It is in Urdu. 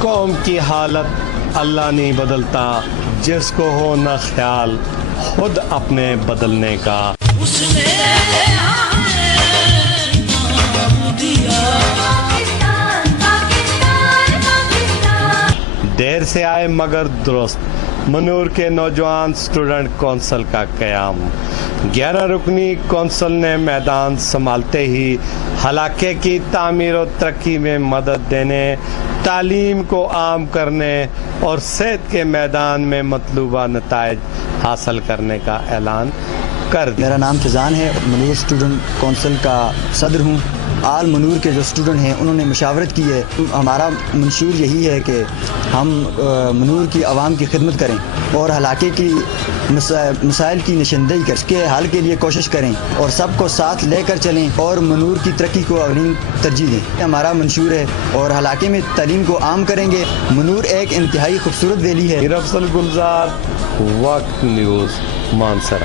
قوم کی حالت اللہ نہیں بدلتا، جس کو ہو نہ خیال خود اپنے بدلنے کا۔ دیر سے آئے مگر درست، منور کے نوجوان اسٹوڈنٹ کونسل کا قیام۔ 11 رکنی کونسل نے میدان سنبھالتے ہی علاقے کی تعمیر و ترقی میں مدد دینے، تعلیم کو عام کرنے اور صحت کے میدان میں مطلوبہ نتائج حاصل کرنے کا اعلان کر دیا۔ میرا نام فیضان ہے، منور اسٹوڈنٹ کونسل کا صدر ہوں۔ آل منور کے جو اسٹوڈنٹ ہیں انہوں نے مشاورت کی ہے، ہمارا منشور یہی ہے کہ ہم منور کی عوام کی خدمت کریں اور علاقے کی مسائل کی نشاندہی کر کے حل کے لیے کوشش کریں اور سب کو ساتھ لے کر چلیں اور منور کی ترقی کو اولین ترجیح دیں۔ ہمارا منشور ہے اور علاقے میں تعلیم کو عام کریں گے۔ منور ایک انتہائی خوبصورت ویلی ہے۔ افضل گلزار، وقت نیوز، مانسرا۔